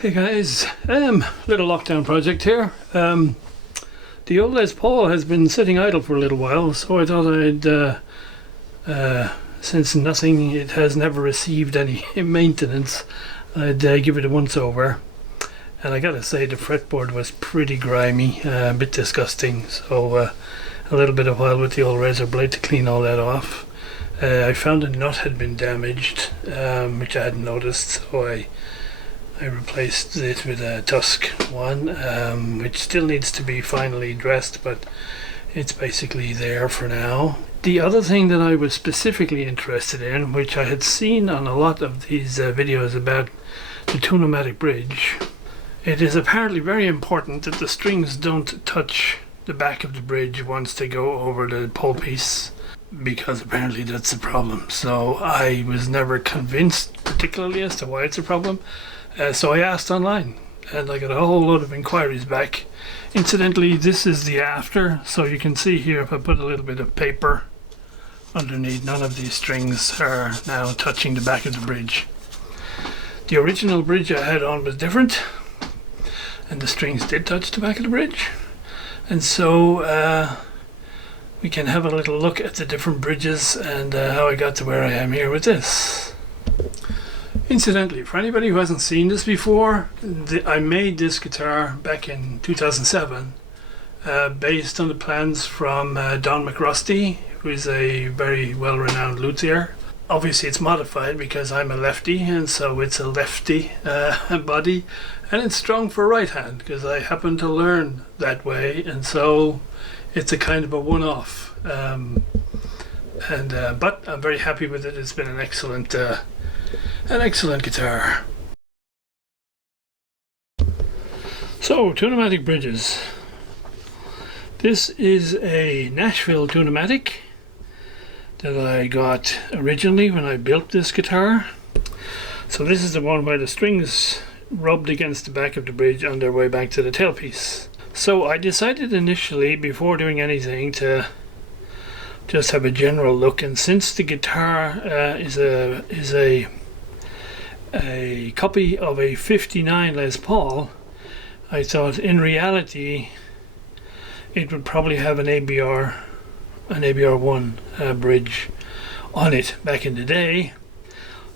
Hey guys, little lockdown project here. The old Les Paul has been sitting idle for a little while, so I thought since it has never received any maintenance, I'd give it a once over. And I gotta say, the fretboard was pretty grimy, a bit disgusting, so a little bit of oil with the old razor blade to clean all that off. I found a nut had been damaged, which I hadn't noticed, so I replaced it with a Tusk one, which still needs to be finally dressed, but it's basically there for now. The other thing that I was specifically interested in, which I had seen on a lot of these videos about the Tune-O-Matic bridge, it is apparently very important that the strings don't touch the back of the bridge once they go over the pole piece, because apparently that's a problem. So I was never convinced particularly as to why it's a problem. So I asked online, and I got a whole load of inquiries back. Incidentally, this is the after, so you can see here if I put a little bit of paper underneath, none of these strings are now touching the back of the bridge. The original bridge I had on was different, and the strings did touch the back of the bridge. And so we can have a little look at the different bridges and how I got to where I am here with this. Incidentally, for anybody who hasn't seen this before, I made this guitar back in 2007 based on the plans from Don McRusty, who is a very well-renowned luthier. Obviously it's modified because I'm a lefty, and so it's a lefty body, and it's strung for right hand because I happen to learn that way, and so it's a kind of a one-off. But I'm very happy with it. It's been an excellent guitar. So, Tune-O-Matic bridges. This is a Nashville Tune-O-Matic that I got originally when I built this guitar. So this is the one where the strings rubbed against the back of the bridge on their way back to the tailpiece. So I decided initially, before doing anything, to just have a general look, and since the guitar is a copy of a 59 Les Paul, I thought in reality it would probably have an ABR1 bridge on it back in the day,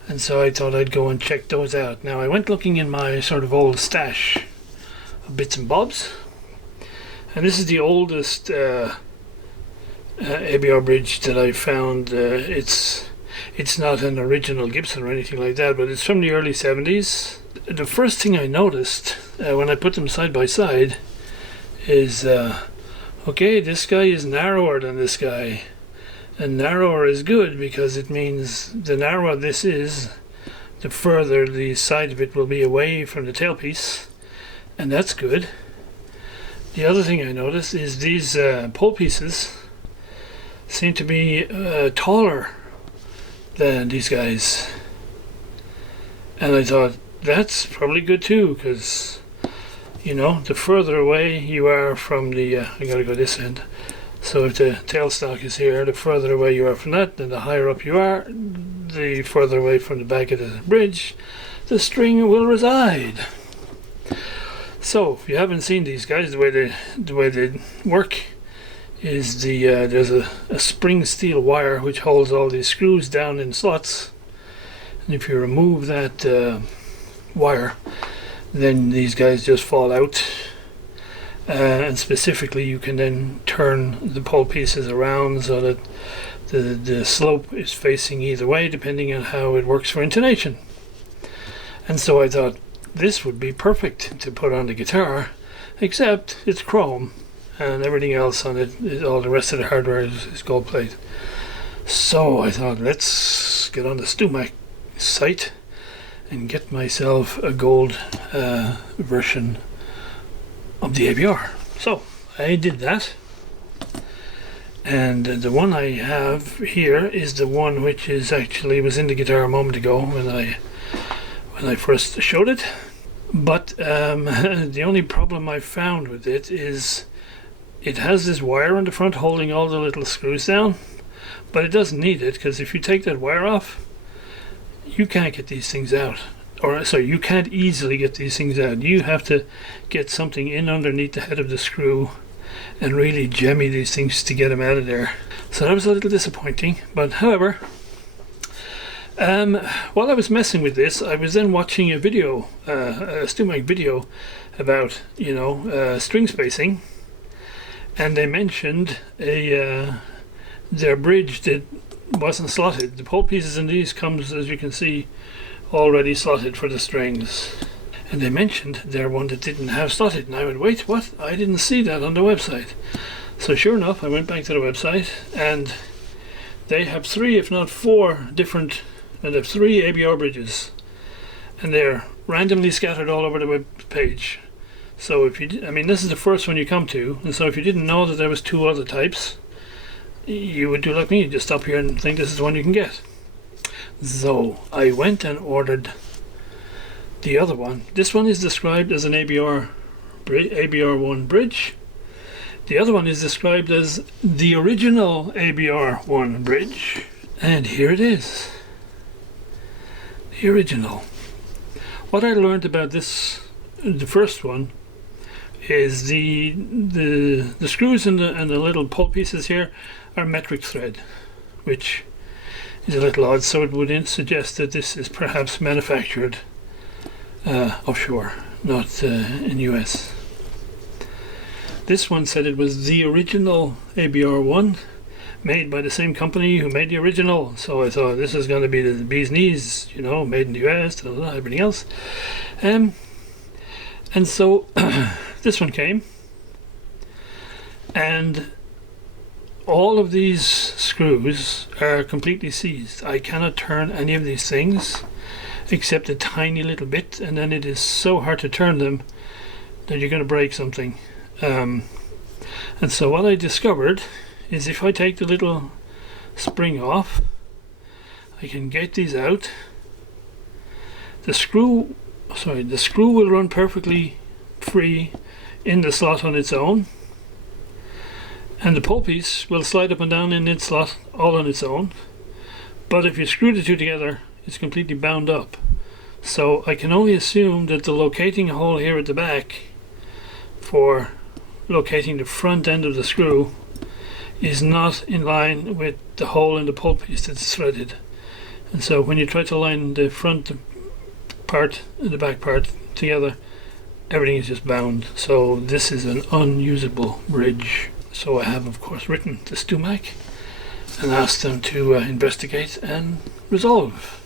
and so I thought I'd go and check those out. Now I went looking in my sort of old stash of bits and bobs, and this is the oldest ABR bridge that I found. It's not an original Gibson or anything like that, but it's from the early 70s. The first thing I noticed when I put them side by side is, okay, this guy is narrower than this guy. And narrower is good because it means the narrower this is, the further the side of it will be away from the tailpiece, and that's good. The other thing I noticed is these pole pieces seem to be taller than these guys, and I thought that's probably good too, because you know, the further away you are from the I gotta go this end, so if the tailstock is here, the further away you are from that, then the higher up you are, the further away from the back of the bridge the string will reside. So if you haven't seen these guys, the way they work is there's a spring steel wire which holds all these screws down in slots, and if you remove that wire, then these guys just fall out, and specifically you can then turn the pole pieces around so that the slope is facing either way depending on how it works for intonation. And so I thought this would be perfect to put on the guitar, except it's chrome and everything else on it, all the rest of the hardware is gold plate. So I thought, let's get on the StuMac site and get myself a gold version of the ABR. So I did that, and the one I have here is the one which is actually was in the guitar a moment ago when I first showed it. But the only problem I found with it is it has this wire on the front holding all the little screws down, but it doesn't need it, because if you take that wire off, you can't get these things out, or sorry, you can't easily get these things out. You have to get something in underneath the head of the screw and really jemmy these things to get them out of there. So that was a little disappointing, but however, while I was messing with this, I was then watching a video, a Tune-O-Matic video about, string spacing, and they mentioned their bridge that wasn't slotted. The pole pieces in these comes, as you can see, already slotted for the strings. And they mentioned their one that didn't have slotted, and I went, wait, what? I didn't see that on the website. So sure enough, I went back to the website, and they have 3, if not 4 different, and they have 3 ABR bridges, and they're randomly scattered all over the web page. So if you, this is the first one you come to, and so if you didn't know that there was 2 other types, you would do like me, just stop here and think this is the one you can get. So I went and ordered the other one. This one is described as an ABR1 bridge. The other one is described as the original ABR1 bridge. And here it is. The original. What I learned about this, the first one, is the screws and the little pole pieces here are metric thread, which is a little odd, so it would suggest that this is perhaps manufactured offshore, not in US. This one said it was the original ABR1, made by the same company who made the original, so I thought this is going to be the bee's knees, made in the US, everything else. And so this one came, and all of these screws are completely seized. I cannot turn any of these things except a tiny little bit, and then it is so hard to turn them that you're going to break something. And so what I discovered is if I take the little spring off, I can get these out. The screw will run perfectly free in the slot on its own, and the pole piece will slide up and down in its slot all on its own. But if you screw the 2 together, it's completely bound up. So I can only assume that the locating hole here at the back for locating the front end of the screw is not in line with the hole in the pole piece that's threaded. And so when you try to line the front part and the back part together, everything is just bound. So this is an unusable bridge. So I have, of course, written to Tune-O-Matic and asked them to investigate and resolve.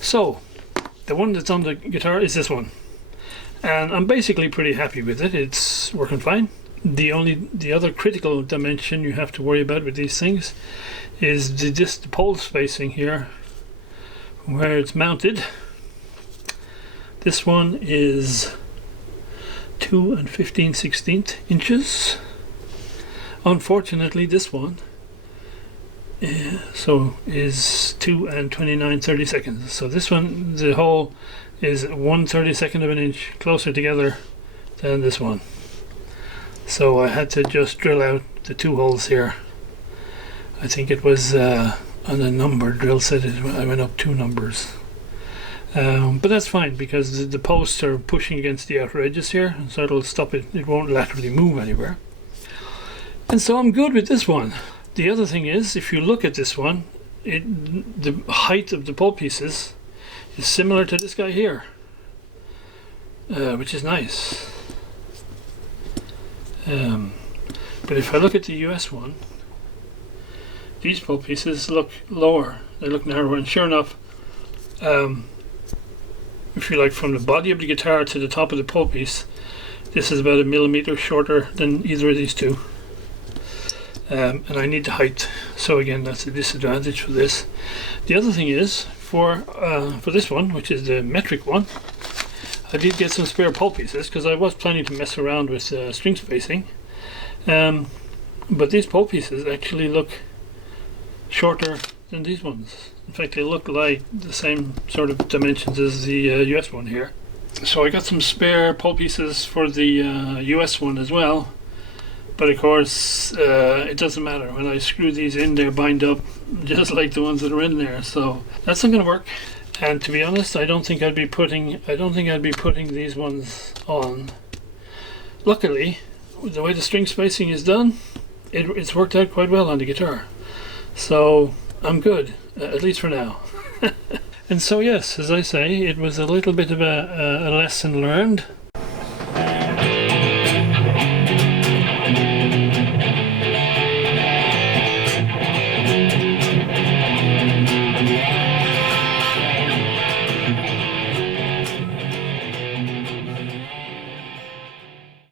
So the one that's on the guitar is this one, and I'm basically pretty happy with it. It's working fine. The other critical dimension you have to worry about with these things is the pole spacing here where it's mounted. This one is 2 15/16 inches. Unfortunately, this one is 2 29/32. So this one, the hole is 1/32 of an inch closer together than this one. So I had to just drill out the 2 holes here. I think it was on a number drill set. I went up 2 numbers. But that's fine because the posts are pushing against the outer edges here, so it'll stop it. It won't laterally move anywhere. And so I'm good with this one. The other thing is, if you look at this one, the height of the pole pieces is similar to this guy here, which is nice. But if I look at the US one, these pole pieces look lower. They look narrower, and sure enough, if you like, from the body of the guitar to the top of the pole piece, this is about 1 millimeter shorter than either of these 2. And I need the height, so again that's a disadvantage for this. The other thing is, for this one, which is the metric one, I did get some spare pole pieces because I was planning to mess around with string spacing, but these pole pieces actually look shorter than these ones. In fact, they look like the same sort of dimensions as the US one here. So I got some spare pole pieces for the US one as well. But of course, it doesn't matter. When I screw these in, they're bind up just like the ones that are in there. So that's not going to work. And to be honest, I don't think I'd be putting these ones on. Luckily, the way the string spacing is done, it's worked out quite well on the guitar. So I'm good, at least for now. And so yes, as I say, it was a little bit of a lesson learned.